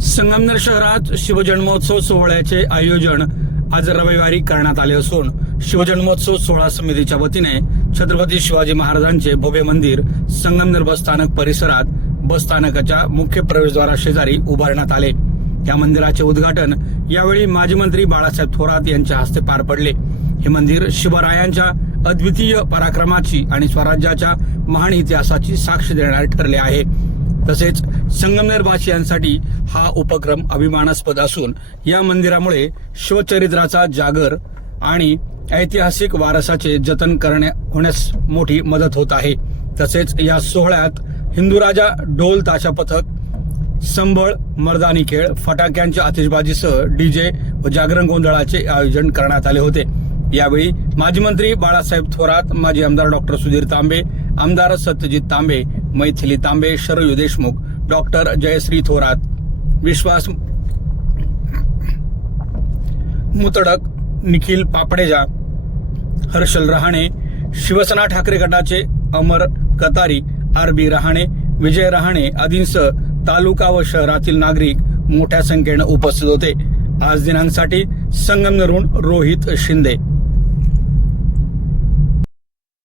संगमनेर शहरात शिवजन्मोत्सव सोहळ्याचे आयोजन आज रविवारी करण्यात आले असून शिवजन्मोत्सव सोहळा समितीच्या वतीने छत्रपती शिवाजी महाराजांचे भव्य मंदिर संगमनेर बसस्थानक परिसरात बसस्थानकाच्या मुख्य प्रवेशद्वारा शेजारी उभारण्यात आले. या मंदिराचे उद्घाटन यावेळी माजी मंत्री बाळासाहेब थोरात यांच्या हस्ते पार पडले. हे मंदिर शिवरायांच्या अद्वितीय पराक्रमाची आणि स्वराज्याच्या महान इतिहासाची साक्ष देणारे ठरले आहे. तसेच संगमनेर वासियांसाठी हा उपक्रम अभिमानास्पद असून या मंदिरामुळे शिवचरित्राचा जागर आणि ऐतिहासिक वारसाचे जतन करण्या होण्यास मोठी मदत होत आहे. तसेच या सोहळ्यात हिंदूराजा ढोल ताशा पथक संबळ मर्दानी खेळ फटाक्यांच्या आतिषबाजीसह डीजे व जागरण गोंधळाचे आयोजन करण्यात आले होते. यावेळी माजी मंत्री बाळासाहेब थोरात माजी आमदार डॉक्टर सुधीर तांबे आमदार सत्यजित तांबे मैथिली तांबे शरयू देशमुख डॉक्टर जयश्री थोरात विश्वास मुतडक निखिल पापडेजा हर्षल रहाणे शिवसेना ठाकरे गटाचे अमर कतारी आर बी रहाणे विजय रहाणे आदींसह तालुका व शहरातील नागरिक मोठ्या संख्येनं उपस्थित होते. आज दिनांसाठी संगमनेरहून रोहित शिंदे.